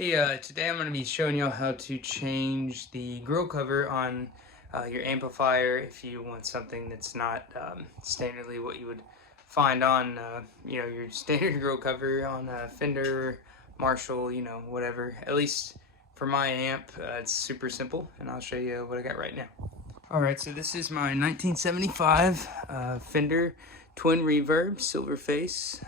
Hey, today I'm going to be showing you how to change the grill cover on your amplifier if you want something that's not standardly what you would find on, your standard grill cover on Fender, Marshall, whatever. At least for my amp, it's super simple, and I'll show you what I got right now. Alright, so this is my 1975 Fender Twin Reverb Silver Face.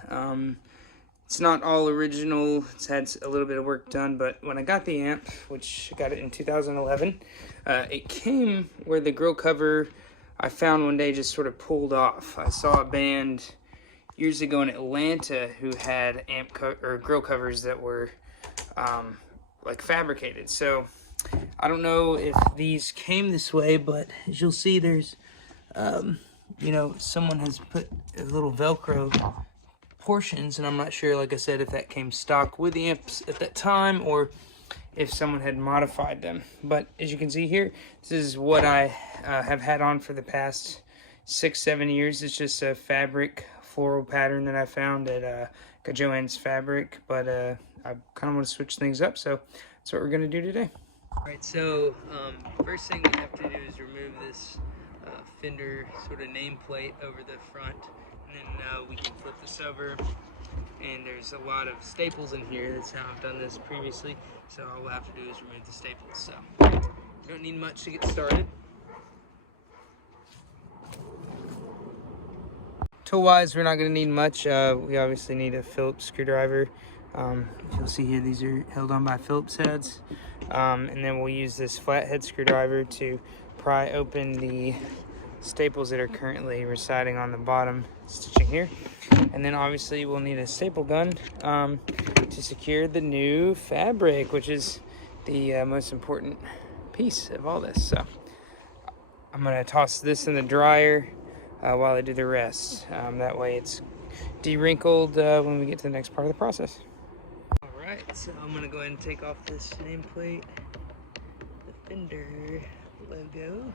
It's not all original, it's had a little bit of work done, but when I got the amp, which I got it in 2011, it came where the grill cover I found one day just sort of pulled off. I saw a band years ago in Atlanta who had grill covers that were like fabricated. So I don't know if these came this way, but as you'll see, there's someone has put a little Velcro portions, and I'm not sure, like I said, if that came stock with the amps at that time or if someone had modified them. But as you can see here, this is what I have had on for the past 6-7 years. It's just a fabric floral pattern that I found at Joann's Fabric, but I kind of want to switch things up, so that's what we're going to do today. Alright, so first thing we have to do is remove this Fender sort of nameplate over the front, and then we can flip this over, and there's a lot of staples in here. That's how I've done this previously, so all we'll have to do is remove the staples. So you don't need much to get started. Tool wise, we're not going to need much. We obviously need a Phillips screwdriver. You'll see here, these are held on by Phillips heads, and then we'll use this flathead screwdriver to pry open the staples that are currently residing on the bottom stitching here. And then obviously we'll need a staple gun to secure the new fabric, which is the most important piece of all this. So I'm going to toss this in the dryer while I do the rest. That way it's de-wrinkled when we get to the next part of the process. Alright, so I'm going to go ahead and take off this nameplate, the Fender logo.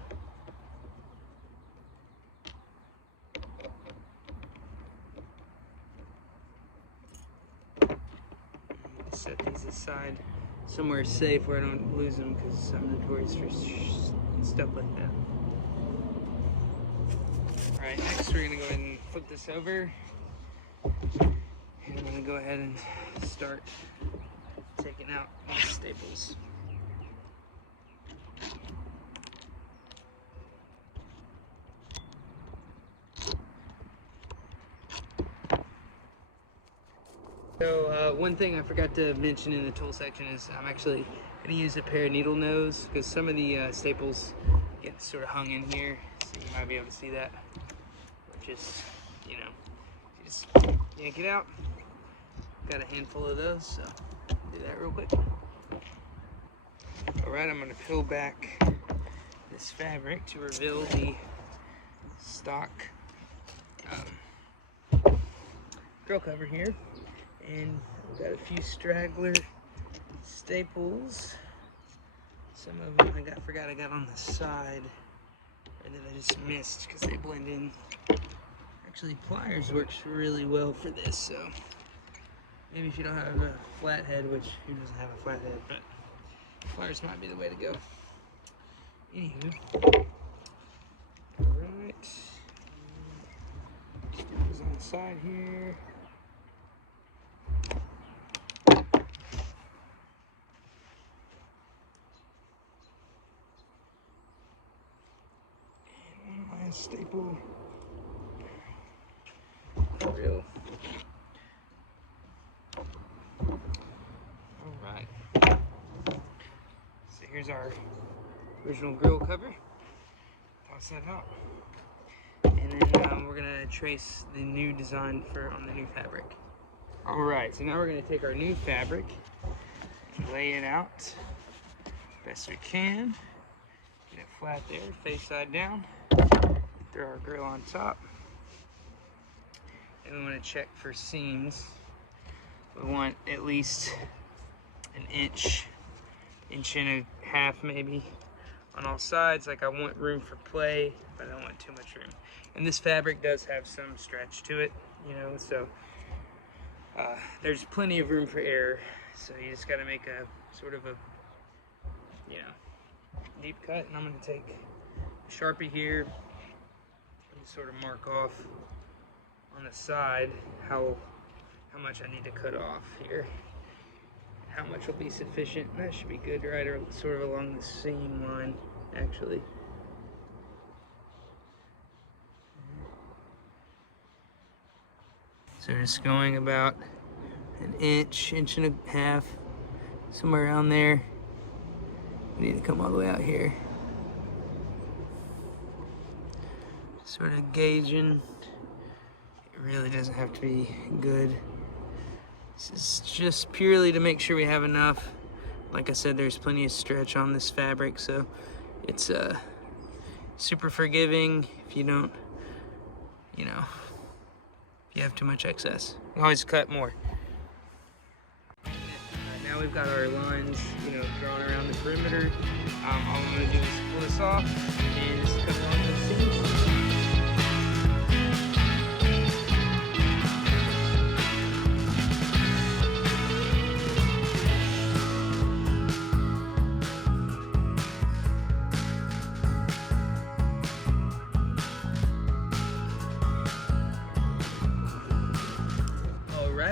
Set these aside somewhere safe where I don't lose them, because I'm notorious for stuff like that. Alright, next we're going to go ahead and flip this over, and I'm going to go ahead and start taking out these staples. So one thing I forgot to mention in the tool section is I'm actually going to use a pair of needle nose, because some of the staples get sort of hung in here, so you might be able to see that. Or just, just yank it out. Got a handful of those, so do that real quick. Alright, I'm going to peel back this fabric to reveal the stock grill cover here. And we've got a few straggler staples. Some of them I forgot I got on the side, or that I just missed because they blend in. Actually, pliers works really well for this, so maybe if you don't have a flathead, which who doesn't have a flathead, but pliers might be the way to go. Anywho, alright, staples on the side here. Staple. Real. Alright. So here's our original grill cover. Toss that out. And then we're going to trace the new design on the new fabric. Alright, so now we're going to take our new fabric and lay it out best we can. Get it flat there, face side down. Throw our grill on top, and we want to check for seams. We want at least an inch and a half maybe on all sides. Like, I want room for play, but I don't want too much room. And this fabric does have some stretch to it, so there's plenty of room for error. So you just got to make a sort of a, you know, deep cut. And I'm going to take a Sharpie here and sort of mark off on the side how much I need to cut off here. How much will be sufficient. That should be good, right? Or sort of along the seam line, actually. So just going about an inch and a half, somewhere around there. We need to come all the way out here. Sort of gauging. It really doesn't have to be good. This is just purely to make sure we have enough. Like I said, there's plenty of stretch on this fabric, so it's super forgiving if you don't, you know, if you have too much excess. You can always cut more. Now we've got our lines, you know, drawn around the perimeter. All I'm going to do is pull this off and just cut along the seams.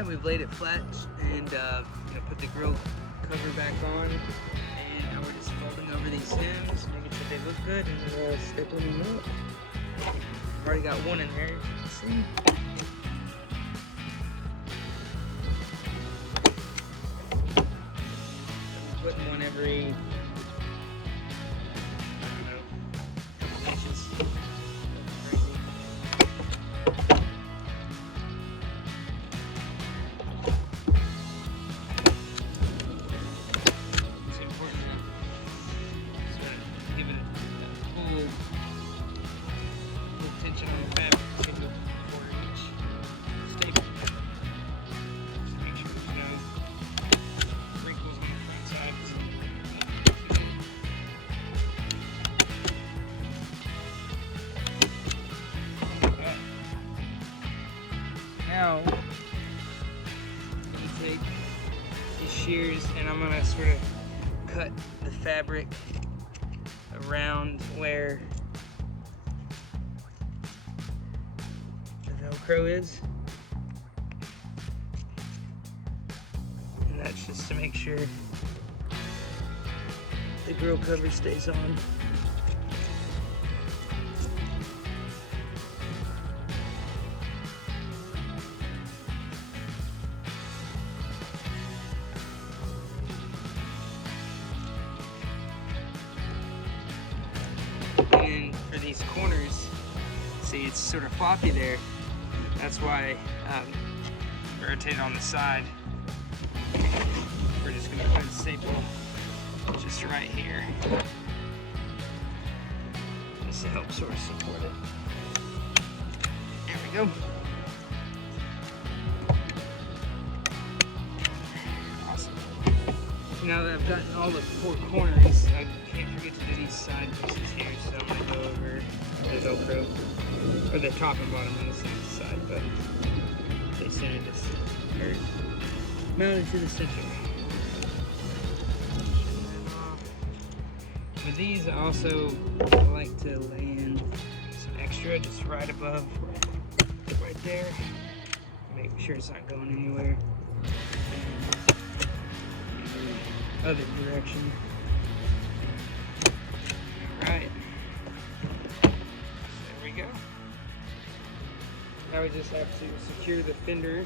We've laid it flat and you know, put the grill cover back on, and now we're just folding over these hems, making sure they look good, and we're stapling them up. I've already got one in there, you can see. I'm putting one every, I don't know, couple inches. Now, I'm going to take these shears and I'm going to sort of cut the fabric around where the Velcro is. And that's just to make sure the grill cover stays on. And for these corners, see, it's sort of floppy there. That's why rotate on the side. We're just going to put a staple just right here, just to help sort of support it. There we go. Awesome. Now that I've gotten all the four corners, I can't forget to do these side pieces here, so I'm going to go over the Velcro, or the top and bottom on the side, but they stand this, or mounted to the center. With these, I also like to lay in some extra just right above, right there. Make sure it's not going anywhere. Other direction. Right. There we go. Now we just have to secure the fender.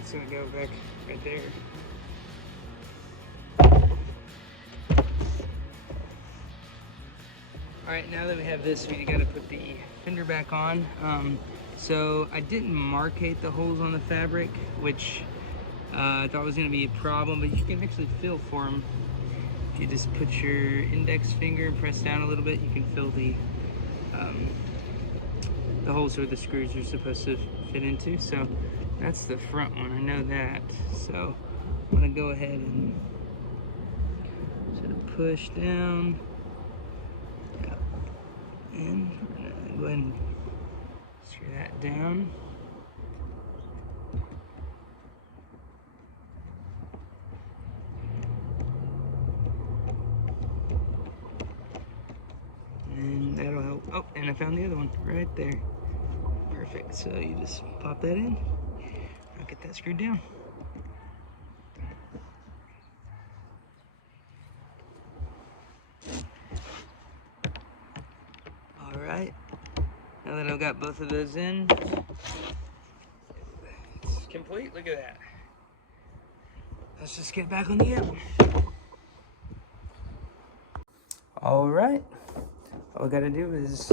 It's gonna go back right there. Alright, now that we have this, we gotta put the fender back on. So I didn't marcate the holes on the fabric, which I thought was gonna be a problem, but you can actually feel for them. If you just put your index finger and press down a little bit, you can feel the holes where the screws are supposed to fit into. So that's the front one, I know that. So I'm gonna go ahead and sort of push down. And we're gonna go ahead and screw that down. Oh, and I found the other one right there. Perfect. So you just pop that in. I'll get that screwed down. All right. Now that I've got both of those in, it's complete. Look at that. Let's just get back on the amp. All right. All I gotta do is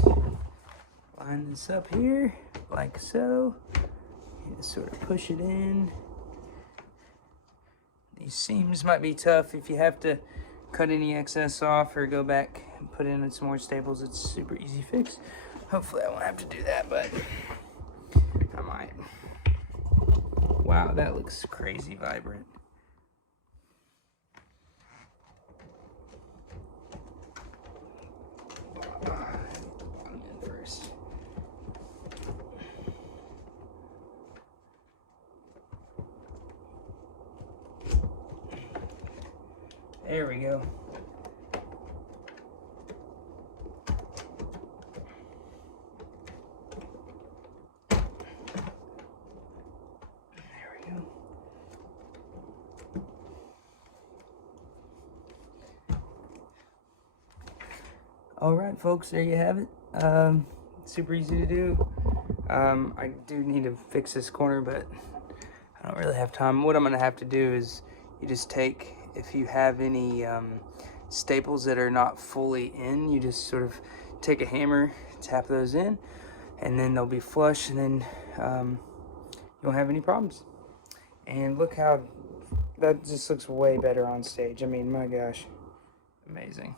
line this up here, like so. You just sort of push it in. These seams might be tough if you have to cut any excess off or go back and put in some more staples. It's super easy fix. Hopefully I won't have to do that, but I might. Wow, that looks crazy vibrant. I'm in first. There we go. There we go. All right, folks, there you have it. Super easy to do. I do need to fix this corner, but I don't really have time. What I'm gonna have to do is you just take, if you have any staples that are not fully in, you just sort of take a hammer, tap those in, and then they'll be flush, and then you won't have any problems. And look how that just looks way better on stage. I mean, my gosh, amazing.